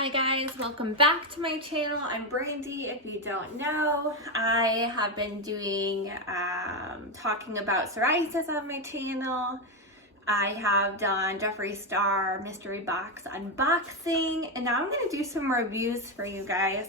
Hi guys, welcome back to my channel. I'm Brandy. If you don't know, I have been doing talking about psoriasis on my channel. I have done Jeffree Star mystery box unboxing, and now I'm going to do some reviews for you guys.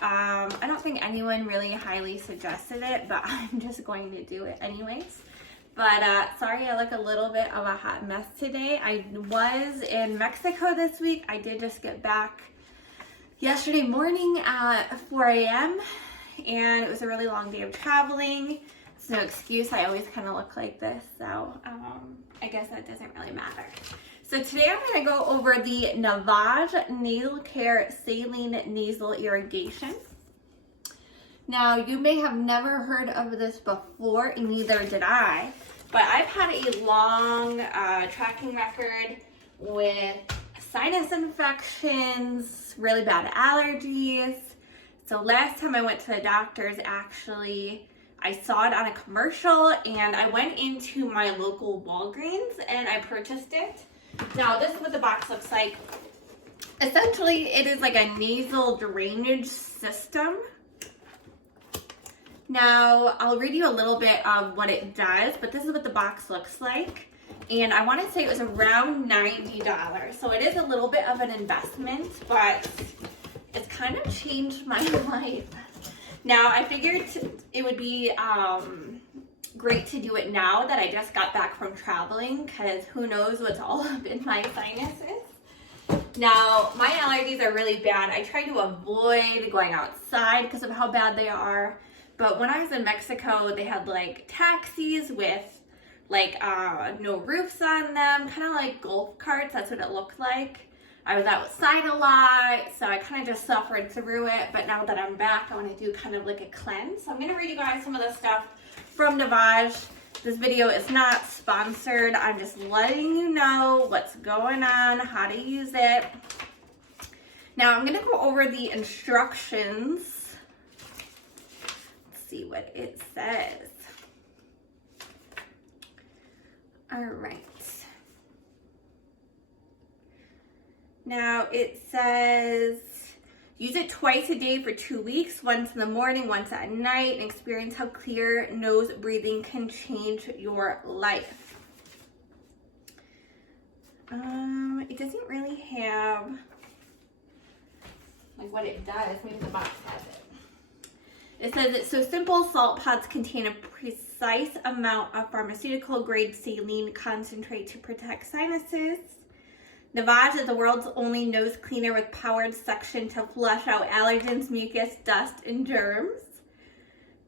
I don't think anyone really highly suggested it, but I'm just going to do it anyways. But sorry, I look a little bit of a hot mess today. I was in Mexico this week. I did just get back yesterday morning at 4 a.m. and it was a really long day of traveling. It's no excuse. I always kind of look like this, so I guess that doesn't really matter. So today I'm going to go over the Navage Nasal Care Saline Nasal Irrigation. Now, you may have never heard of this before, and neither did I, but I've had a long tracking record with sinus infections, really bad allergies. So last time I went to the doctor's, actually, I saw it on a commercial, and I went into my local Walgreens, and I purchased it. Now, this is what the box looks like. Essentially, it is like a nasal drainage system. Now, I'll read you a little bit of what it does, but this is what the box looks like. And I want to say it was around $90. So it is a little bit of an investment, but it's kind of changed my life. Now, I figured it would be great to do it now that I just got back from traveling, because who knows what's all up in my sinuses. Now, my allergies are really bad. I try to avoid going outside because of how bad they are. But when I was in Mexico, they had like taxis with like no roofs on them, kind of like golf carts. That's what it looked like. I was outside a lot, so I kind of just suffered through it. But now that I'm back, I want to do kind of like a cleanse. So I'm going to read you guys some of the stuff from Navage. This video is not sponsored. I'm just letting you know what's going on, how to use it. Now I'm going to go over the instructions. See what it says. All right. Now it says use it twice a day for 2 weeks, once in the morning, once at night, and experience how clear nose breathing can change your life. It doesn't really have like what it does. Maybe the box has it. It says it's so simple. Salt pods contain a precise amount of pharmaceutical grade saline concentrate to protect sinuses. Navage is the world's only nose cleaner with powered suction to flush out allergens, mucus, dust, and germs.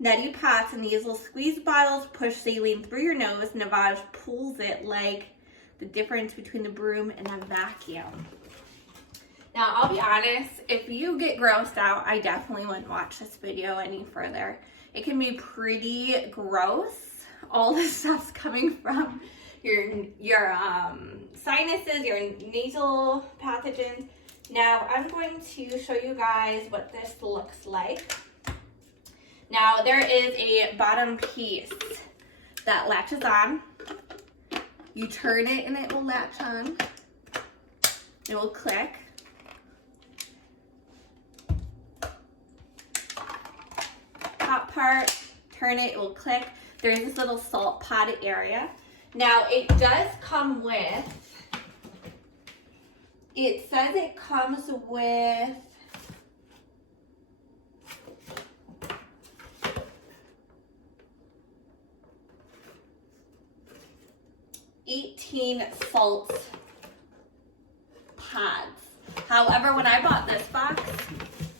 Neti pots and nasal squeeze bottles push saline through your nose. Navage pulls it like the difference between the broom and a vacuum. Now, I'll be honest, if you get grossed out, I definitely wouldn't watch this video any further. It can be pretty gross. All this stuff's coming from your sinuses, your nasal pathogens. Now, I'm going to show you guys what this looks like. Now, there is a bottom piece that latches on. You turn it and it will latch on. It will click. Top part, turn it, it will click. There's this little salt pod area. Now it does come with, it says it comes with 18 salt pods. However, when I bought this box,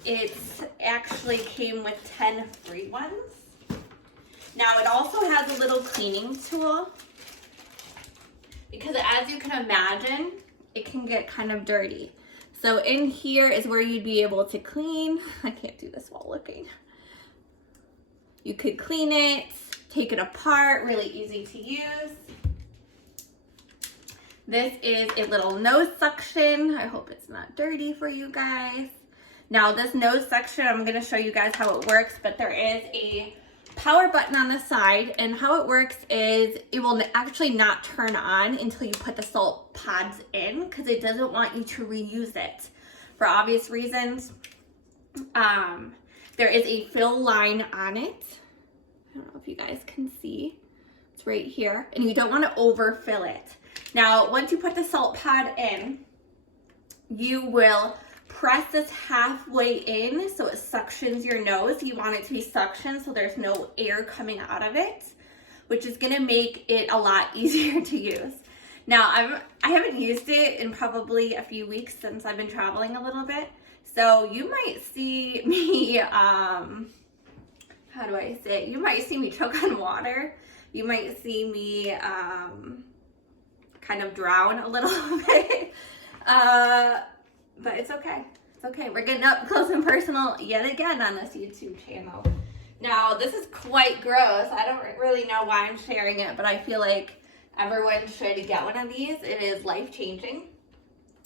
it actually came with 10 free ones. Now it also has a little cleaning tool because, as you can imagine, it can get kind of dirty. So in here is where you'd be able to clean. I can't do this while looking. You could clean it, take it apart, really easy to use. This is a little nose suction. I hope it's not dirty for you guys. Now this nose section, I'm going to show you guys how it works, but there is a power button on the side, and how it works is it will actually not turn on until you put the salt pods in, because it doesn't want you to reuse it. for obvious reasons. There is a fill line on it. I don't know if you guys can see. It's right here. And you don't want to overfill it. Now, once you put the salt pad in, you will press this halfway in so it suctions your nose. You want it to be suctioned so there's no air coming out of it, which is gonna make it a lot easier to use. Now, I haven't used it in probably a few weeks since I've been traveling a little bit. So you might see me, how do I say it? You might see me choke on water. You might see me kind of drown a little bit. But it's okay. It's okay. We're getting up close and personal yet again on this YouTube channel. Now, this is quite gross. I don't really know why I'm sharing it, but I feel like everyone should get one of these. It is life-changing.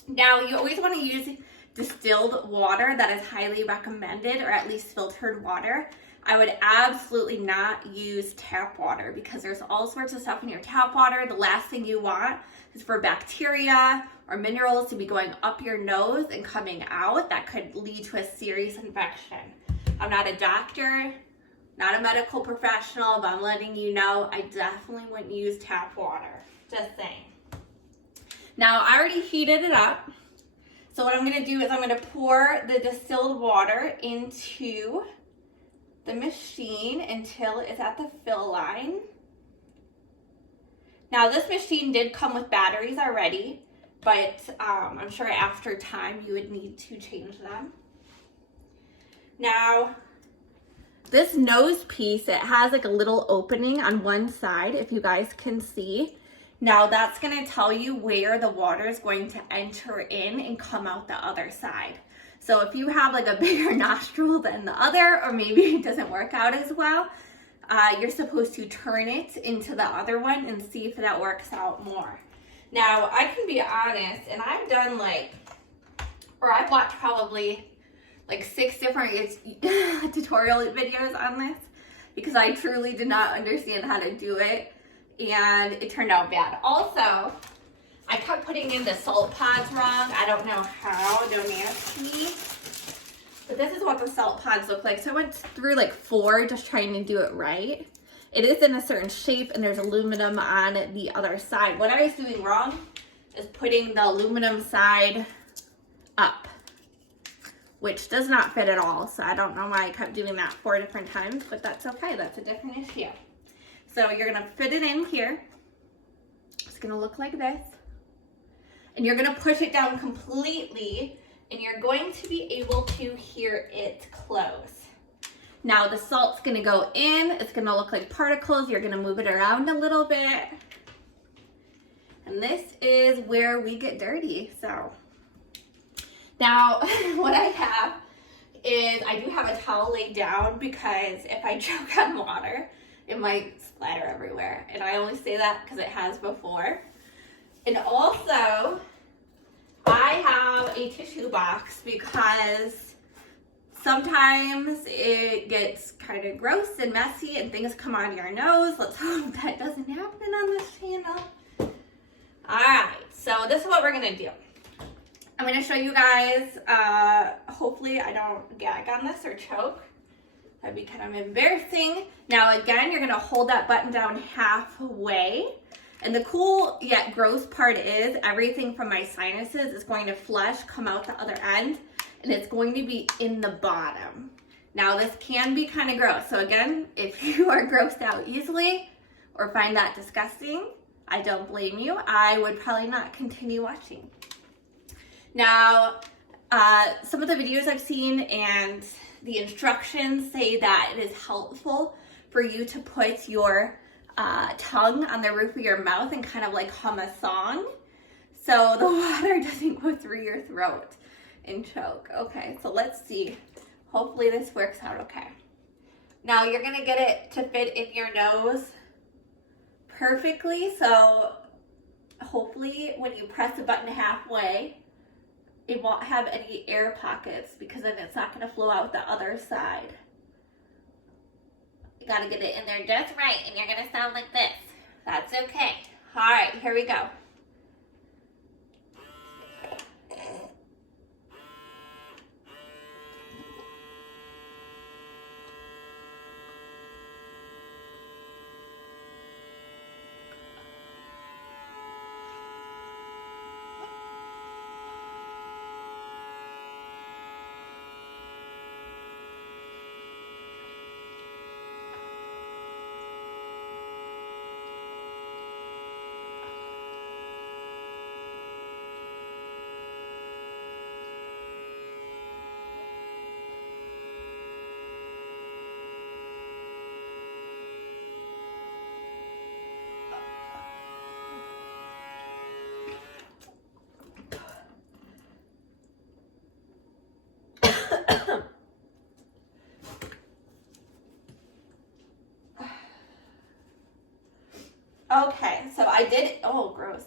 Now, you always want to use distilled water. That is highly recommended, or at least filtered water. I would absolutely not use tap water because there's all sorts of stuff in your tap water. The last thing you want is for bacteria or minerals to be going up your nose and coming out. That could lead to a serious infection. I'm not a doctor, not a medical professional, but I'm letting you know I definitely wouldn't use tap water. Just saying. Now, I already heated it up. So what I'm going to do is I'm going to pour the distilled water into the machine until it's at the fill line. Now, this machine did come with batteries already, but I'm sure after time you would need to change them. Now, this nose piece, it has like a little opening on one side, if you guys can see. Now, that's going to tell you where the water is going to enter in and come out the other side. So if you have like a bigger nostril than the other, or maybe it doesn't work out as well, you're supposed to turn it into the other one and see if that works out more. Now, I can be honest, and I've done I've watched probably like 6 different tutorial videos on this because I truly did not understand how to do it, and it turned out bad. Also, I kept putting in the salt pods wrong. I don't know how, don't ask me. But this is what the salt pods look like. So I went through like 4 just trying to do it right. It is in a certain shape and there's aluminum on the other side. What I was doing wrong is putting the aluminum side up, which does not fit at all. So I don't know why I kept doing that 4 different times, but that's okay. That's a different issue. So you're gonna fit it in here. It's gonna look like this. And you're gonna push it down completely, and you're going to be able to hear it close. Now the salt's gonna go in, it's gonna look like particles, you're gonna move it around a little bit. And this is where we get dirty, so. Now, what I have is, I do have a towel laid down because if I choke on water, it might splatter everywhere. And I only say that because it has before. And also, I have a tissue box because sometimes it gets kind of gross and messy and things come out of your nose. Let's hope that doesn't happen on this channel. Alright, so this is what we're going to do. I'm going to show you guys, hopefully I don't gag on this or choke. That'd be kind of embarrassing. Now again, you're going to hold that button down halfway. And the cool yet gross part is everything from my sinuses is going to flush, come out the other end, and it's going to be in the bottom. Now this can be kind of gross. So again, if you are grossed out easily or find that disgusting, I don't blame you. I would probably not continue watching. Now, some of the videos I've seen and the instructions say that it is helpful for you to put your tongue on the roof of your mouth and kind of like hum a song so the water doesn't go through your throat and choke. Okay, so let's see. Hopefully this works out okay. Now you're gonna get it to fit in your nose perfectly, so hopefully when you press the button halfway, it won't have any air pockets because then it's not gonna flow out the other side. You gotta get it in there just right and you're gonna sound like this. That's okay. All right, here we go. Okay, so I did, oh, gross.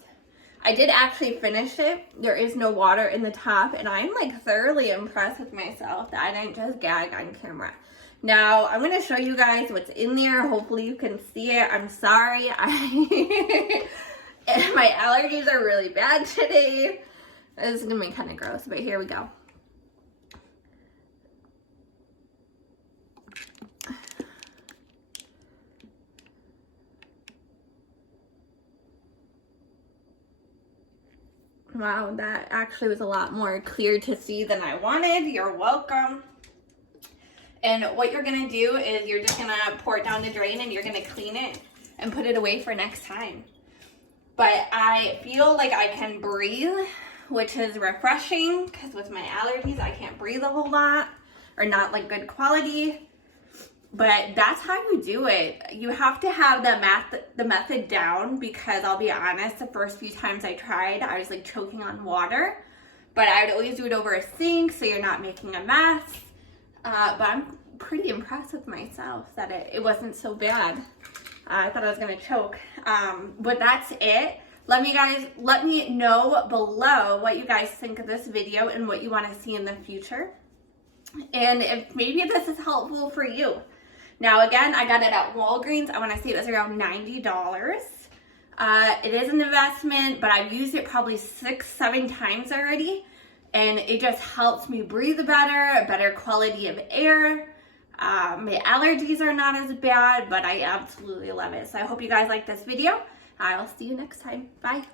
I did actually finish it. There is no water in the top, and I'm like thoroughly impressed with myself that I didn't just gag on camera. Now, I'm going to show you guys what's in there. Hopefully you can see it. I'm sorry. My allergies are really bad today. This is going to be kind of gross, but here we go. Wow, that actually was a lot more clear to see than I wanted. You're welcome. And what you're gonna do is you're just gonna pour it down the drain and you're gonna clean it and put it away for next time. But I feel like I can breathe, which is refreshing because with my allergies, I can't breathe a whole lot or not like good quality. But that's how you do it. You have to have the method down because I'll be honest, the first few times I tried, I was like choking on water. But I would always do it over a sink so you're not making a mess. But I'm pretty impressed with myself that it wasn't so bad. I thought I was gonna choke. But that's it. Let me know below what you guys think of this video and what you wanna see in the future. And if maybe this is helpful for you. Now again, I got it at Walgreens. I wanna say it was around $90. It is an investment, but I've used it probably 6-7 times already. And it just helps me breathe better, a better quality of air. My allergies are not as bad, but I absolutely love it. So I hope you guys like this video. I'll see you next time. Bye.